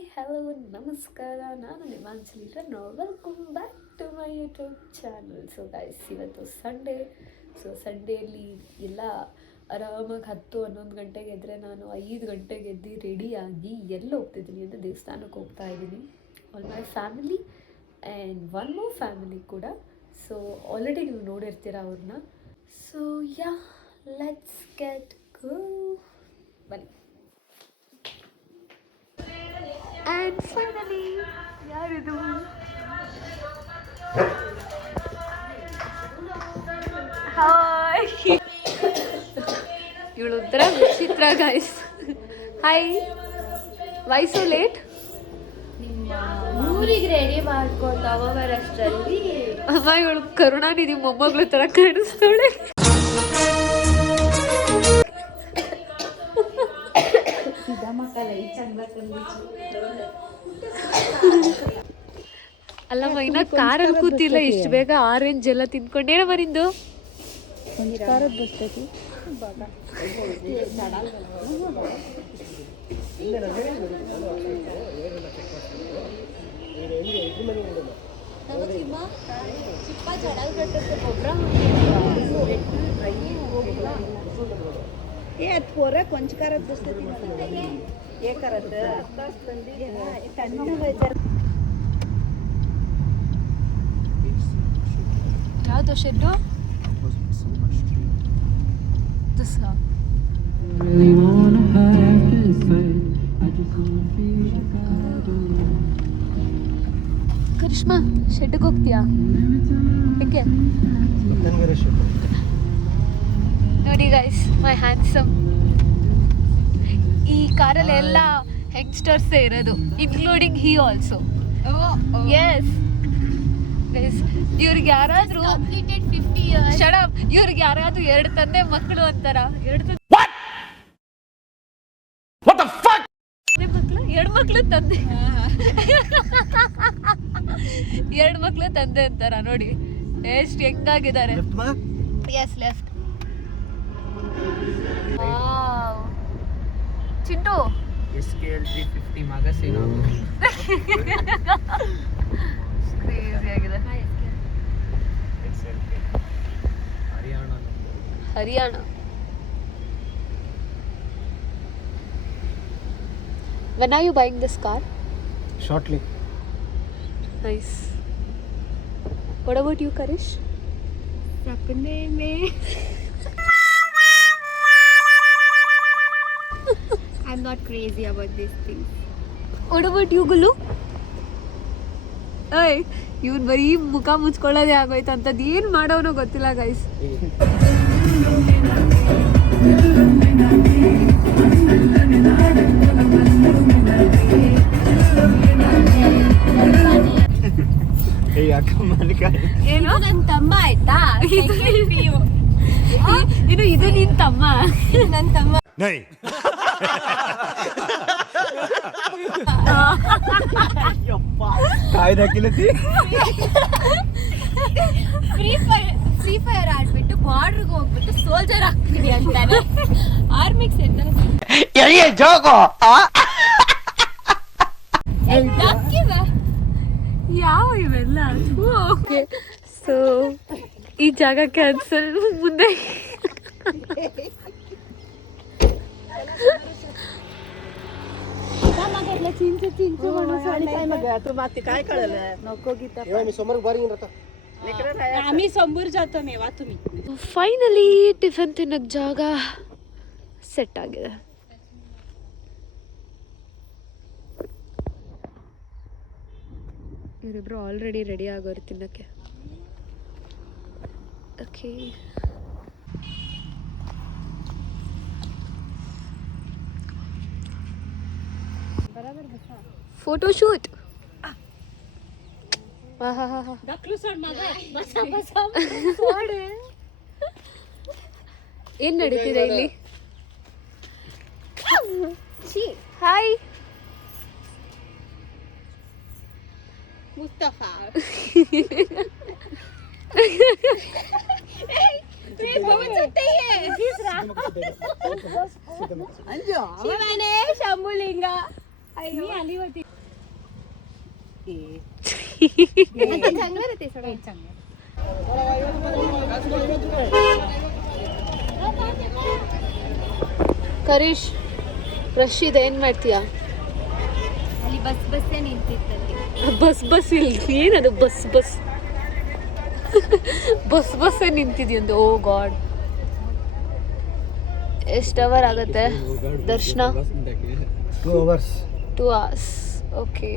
Hello ನಮಸ್ಕಾರ, ನಾನು ನಿಮಾಂಜಲಿ welcome back to my YouTube channel. So guys, ಇವತ್ತು ಸಂಡೇ. ಸೊ ಸಂಡೇಲಿ ಎಲ್ಲ ಆರಾಮಾಗಿ 10-11 ಗಂಟೆಗೆ ಎದ್ದರೆ ನಾನು 5 ಗಂಟೆಗೆ ಎದ್ದು ರೆಡಿಯಾಗಿ ಎಲ್ಲ ಹೋಗ್ತಿದ್ದೀನಿ ಅಂದರೆ ದೇವಸ್ಥಾನಕ್ಕೆ ಹೋಗ್ತಾ ಇದ್ದೀನಿ. All my family and one more family ಕೂಡ. ಸೊ ಆಲ್ರೆಡಿ ನೀವು ನೋಡಿರ್ತೀರ ಅವ್ರನ್ನ. ಸೊ ಯಾ, ಲೆಟ್ಸ್ ಗೆಟ್ ಗೋ. ಬನ್ನಿ. ಆ್ಯಂಡ್ ಫೈನಲಿ ಯಾರಿದು? ಹಾಯ್, ಇವಳು ಉತ್ತರ ವಿಚಿತ್ರ guys. Hi, why so late? ಊರಿಗೆ ರೆಡಿ ಮಾಡ್ಕೊತಾವ ಬರಷ್ಟರಲ್ಲಿ ಅಮ್ಮ, ಇವಳು ಕರುಣಾನಿಧಿ ಮೊಮ್ಮಗಳು ಥರ ಕಾಣಿಸ್ತಾಳೆ. ಅಲ್ಲಮ್ಮ, ಇನ್ನ ಕಾರಲ್ಲಿ ಕೂತಿಲ್ಲ, ಇಷ್ಟು ಬೇಗ ಆರೆಂಜ್ ಎಲ್ಲ ತಿನ್ಕೊಂಡು ಏನೋ ಬರಿಂದು ಕಾರದ್ ಬರ್ತೈತಿ. ಅದು ಪೋರೆ ಕೊಂಚ ಕಾರದ್ ಬರ್ತೈತಿ. ಏ ಕಾರದ್ ಯಾವ್ದು ಶೆಡ್ಡು? ಕರಿಷ್ಮಾ, ಶೆಡ್ಗೆ ಹೋಗ್ತೀಯಾ? ಏಕೆ? ನೋಡಿ ಗೈಸ್, ಮೈ ಹ್ಯಾಂಡ್ಸಮ್. ಈ ಕಾರಲ್ಲಿ ಎಲ್ಲ ಯಂಗ್ಸ್ಟರ್ಸೇ ಇರೋದು, including he also. Yes guys, ಇವ್ರಿಗೆ ಯಾರಾದ್ರೂ ಶಡಪ್, ಇವ್ರಿಗೆ ಯಾರಾದ್ರೂ 2 ತಂದೆ ಮಕ್ಕಳು ಅಂತಾರ. 2 ಮಕ್ಕಳು ತಂದೆ, 2 ಮಕ್ಕಳು ತಂದೆ ಅಂತಾರ. ನೋಡಿ ಎಷ್ಟು ಹೆಂಗಾಗಿದ್ದಾರೆ. Yes, left. Chintu SKL 350 magazine crazy ಆಗಿದೆ. Haryana. When are you buying this car? Shortly. Nice. What about you, Karish? सपने में. I'm not crazy about these things. What about you, Gulu? ಏಯ್, ಇವ್ನು ಬರೀ ಮುಖ ಮುಚ್ಕೊಳ್ಳೋದೇ ಆಗೋಯ್ತು. ಅಂಥದ್ದು ಏನು ಮಾಡೋನೋ ಗೊತ್ತಿಲ್ಲ ಗೈಸ್. ಏನು ನನ್ನ ತಮ್ಮ ಆಯ್ತಾ? ಇದು ನಿನ್ ತಮ್ಮ? ನನ್ನ ತಮ್ಮ. ಫ್ರೀ ಫೈರ್ ಆಡ್ಬಿಟ್ಟು ಬಾರ್ಡ್ರಿಗೆ ಹೋಗ್ಬಿಟ್ಟು ಸೋಲ್ಜರ್ ಆಗ್ತೀವಿ ಅಂತಾನೆ. ಆರ್ಮಿಗೆ ಸೇರ್ತಾನೆ. ಯಾವ ಇವೆಲ್ಲ? ಸೊ ಈ ಜಾಗ ಕ್ಯಾನ್ಸಲ್. ಮುಂದೆ ಫೈನಲಿ ಟಿಫನ್ ತಿನ್ನಕ್ ಜಾಗ ಸೆಟ್ ಆಗಿದೆ. ಇವರಿಬ್ರು ಆಲ್ರೆಡಿ ರೆಡಿ ಆಗೋರು ತಿನ್ನಕ್ಕೆ. Okay, photo shoot. ಏನ್ ನಡೀತಿದೆ ಇಲ್ಲಿ? ಹಾಯ್ ಮುಸ್ತಫಾ. ಶಿವನೇ ಶಂಭುಲಿಂಗ मी आली होती ಕರೀಶ್ ರಶೀದ್ ಏನು ಮಾಡ್ತೀಯಾ? ಅಲ್ಲಿ ಬಸ್ಸೇ ನಿಂತಿತ್ತಲ್ಲಿ. ಬಸ್ ಇಲ್ಲಿ ಏನದು ಬಸ್ ಬಸ್ಸೇ ನಿಂತಿದ್ಯಂದು. ಓ ಗಾಡ್, ಎಷ್ಟು ಅವರ್ ಆಗುತ್ತೆ ದರ್ಶನ? 2 hours. 2 hours. ಓಕೆ.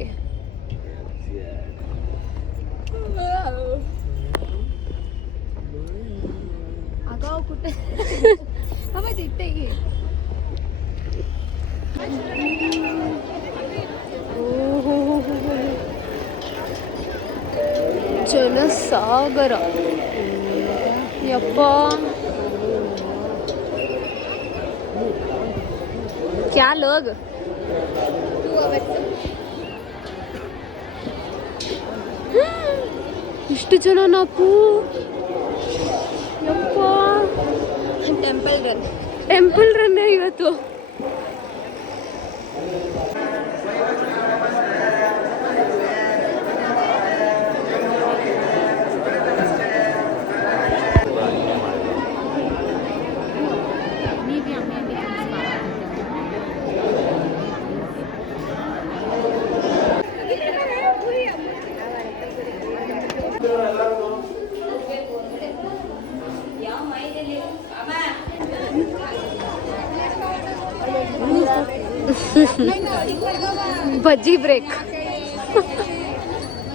ಜನಸಾಗರ ಯಪ್ಪ. क्या लोग ಇಷ್ಟು ಜನ ನಾಪು ಯಪ್ಪ. ಟೆಂಪಲ್ ರನ್ ಇವತ್ತು. ಬಜ್ಜಿ ಬ್ರೇಕ್,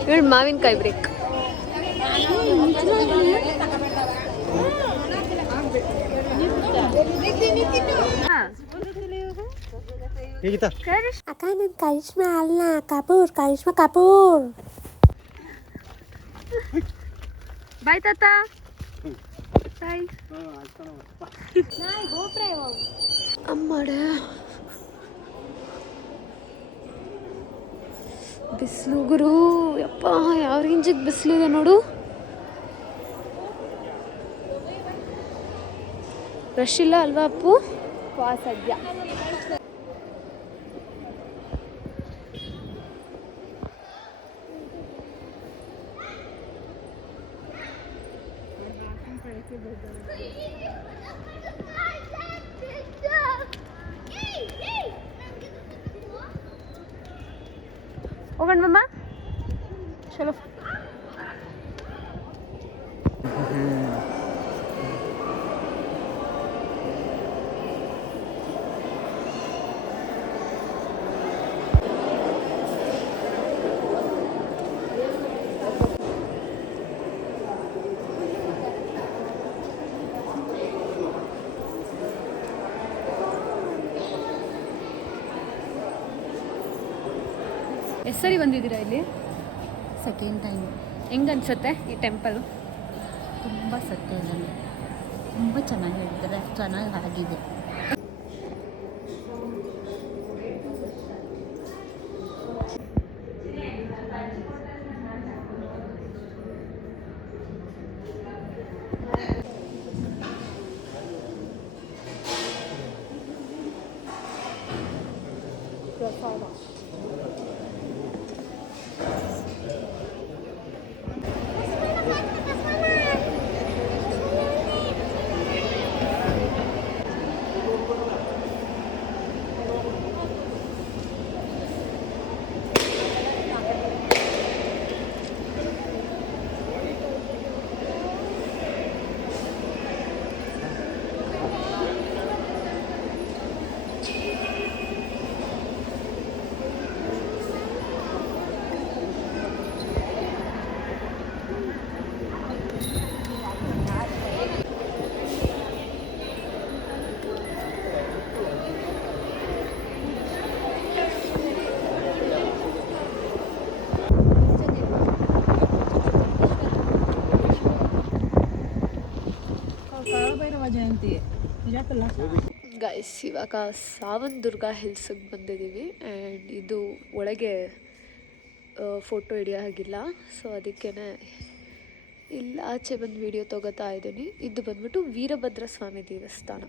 ಇವಳು ಮಾವಿನಕಾಯಿ ಬ್ರೇಕ್. ಅಕ್ಕ ನಾನು ಕರಿಷ್ಮಾ ಅಲ್ಲ, ಕರಿಷ್ಮಾ ಕಪೂರ್. ಬಾಯ್ ತಾತ. ಬಾಯ್ ಅಮ್ಮಡ. ಬಿಸಿಲು ಗುರು ಯಪ್ಪ, ಯಾವ ರೇಂಜಿಗೆ ಬಿಸಿಲಿದೆ ನೋಡು. ರಶ್ ಇಲ್ಲ ಅಲ್ವಾ ಅಪ್ಪು? ಸದ್ಯ ಹೋಗೋಣ ಮಮ್ಮ, ಚಲೋ. ಎಷ್ಟು ಸರಿ ಬಂದಿದ್ದೀರಾ ಇಲ್ಲಿ? Second time. ಹೆಂಗೆ ಅನ್ಸುತ್ತೆ ಈ ಟೆಂಪಲ್? ತುಂಬ ಸತ್ಯ ಇದೆ, ತುಂಬ ಚೆನ್ನಾಗಿ ಹೇಳ್ತಾರೆ, ಚೆನ್ನಾಗಿ ಆಗಿದೆ. ಜಯಂತಿ ಗೈಸ್, ಇವಾಗ ಸಾವಂದುರ್ಗ ಹಿಲ್ಸಿಗೆ ಬಂದಿದ್ದೀವಿ. ಆ್ಯಂಡ್ ಇದು ಒಳಗೆ ಫೋಟೋ ಹಿಡಿಯೋ ಹಾಗಿಲ್ಲ, ಸೊ ಅದಕ್ಕೇ ಇಲ್ಲಿ ಆಚೆ ಬಂದು ವಿಡಿಯೋ ತೊಗೋತಾ ಇದ್ದೀನಿ. ಇದು ಬಂದ್ಬಿಟ್ಟು ವೀರಭದ್ರ ಸ್ವಾಮಿ ದೇವಸ್ಥಾನ.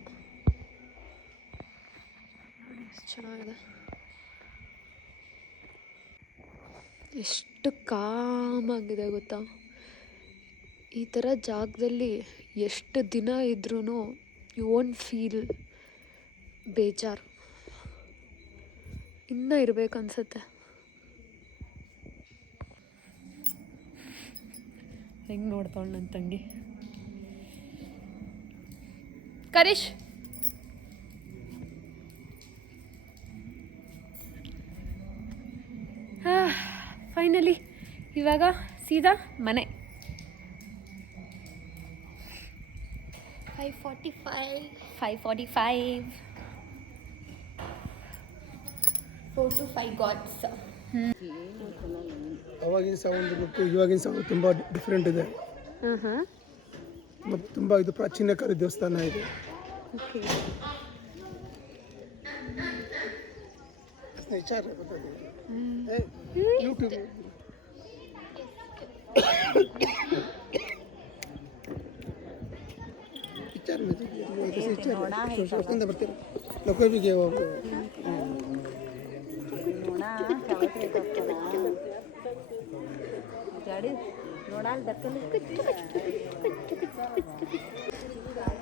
ಚೆನ್ನಾಗಿದೆ. ಎಷ್ಟು ಕಾಮಾಗಿದೆ ಗೊತ್ತಾ. ಈ ಥರ ಜಾಗದಲ್ಲಿ ಎಷ್ಟು ದಿನ ಇದ್ರೂ ಯು ವೋಂಟ್ ಫೀಲ್ ಬೇಜಾರು. ಇನ್ನೂ ಇರಬೇಕನ್ಸುತ್ತೆ. ಹೆಂಗೆ ನೋಡ್ತಾಳೆ ನನ್ನ ತಂಗಿ. ಕರೀಶ್, ಫೈನಲಿ ಇವಾಗ ಸೀದಾ ಮನೆ. 5:45 4 to 5 ಗಾಟ್ಸ್. ಅವಾಗಿನ ಸೌಂಡ್ ಇವಾಗಿನ ಸೌಂಡ್ ತುಂಬ ಡಿಫ್ರೆಂಟ್ ಇದೆ. ಮತ್ತು ತುಂಬ ಇದು ಪ್ರಾಚೀನ ಕಾಲ ದೇವಸ್ಥಾನ ಇದೆ. ಓಕೆ, ವಿಚಾರ ಗೊತ್ತಾಗಿದೆ. ಯೂಟ್ಯೂಬ್ ವಿಚಾರ ಬರ್ತೀರ ಲಕೋಬಿಗೆ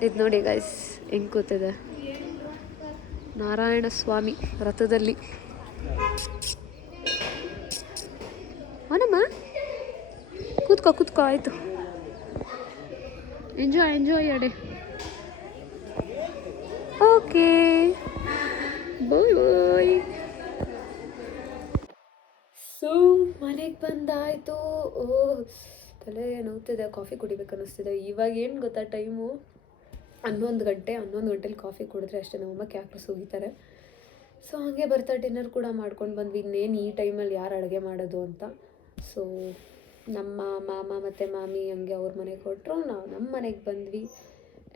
ಇದು ನೋಡಿ ಗೈಸ್ ಹೆಂಗೆ ಕೂತಿದೆ ನಾರಾಯಣ ಸ್ವಾಮಿ ರಥದಲ್ಲಿ. ಅವನಮ್ಮ ಕೂತ್ಕೋ ಆಯಿತು. ಎಂಜಾಯ್ ಅಡೆ. ಓಕೆ, ಬಾಯ್. ಸೊ ಮನೆಗೆ ಬಂದಾಯಿತು. ತಲೆ ನೋವ್ತಿದೆ, ಕಾಫಿ ಕುಡಿಬೇಕು ಅನ್ನಿಸ್ತಿದೆ. ಇವಾಗ ಏನು ಗೊತ್ತಾ ಟೈಮು 11 ಗಂಟೆಲಿ ಕಾಫಿ ಕುಡಿದ್ರೆ ಅಷ್ಟೇ ನಮ್ಮಮ್ಮ ಕ್ಯಾಕ್ರಸ್ ಹೋಗಿತಾರೆ. ಸೊ ಹಾಗೆ ಬರ್ತಾ ಡಿನ್ನರ್ ಕೂಡ ಮಾಡ್ಕೊಂಡು ಬಂದ್ವಿ. ಇನ್ನೇನು ಈ ಟೈಮಲ್ಲಿ ಯಾರು ಅಡುಗೆ ಮಾಡೋದು ಅಂತ. ಸೊ ನಮ್ಮ ಮಾಮ ಮತ್ತು ಮಾಮಿ ಹಂಗೆ ಅವ್ರ ಮನೆಗೆ ಕೊಟ್ಟರು, ನಾವು ನಮ್ಮ ಮನೆಗೆ ಬಂದ್ವಿ.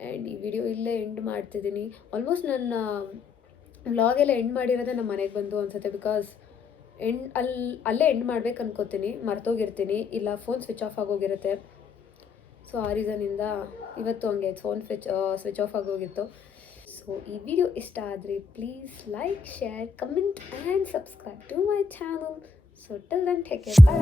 ಆ್ಯಂಡ್ ಈ ವಿಡಿಯೋ ಇಲ್ಲೇ ಎಂಡ್ ಮಾಡ್ತಿದ್ದೀನಿ. ಆಲ್ಮೋಸ್ಟ್ ನನ್ನ ವ್ಲಾಗೆಲ್ಲ ಎಂಡ್ ಮಾಡಿರೋದೇ ನಮ್ಮ ಮನೆಗೆ ಬಂದು ಅನ್ಸುತ್ತೆ. ಬಿಕಾಸ್ ಅಲ್ಲೇ ಎಂಡ್ ಮಾಡ್ಬೇಕು ಅನ್ಕೋತೀನಿ, ಮರ್ತೋಗಿರ್ತೀನಿ, ಇಲ್ಲ ಫೋನ್ ಸ್ವಿಚ್ ಆಫ್ ಆಗೋಗಿರುತ್ತೆ. ಸೊ ಆ ರೀಸನಿಂದ ಇವತ್ತು ಹಂಗೆ ಫೋನ್ ಸ್ವಿಚ್ ಆಫ್ ಆಗೋಗಿತ್ತು. ಸೊ ಈ ವಿಡಿಯೋ ಇಷ್ಟ ಆದರೆ please like, share, comment and subscribe to my channel. So till then take care, by.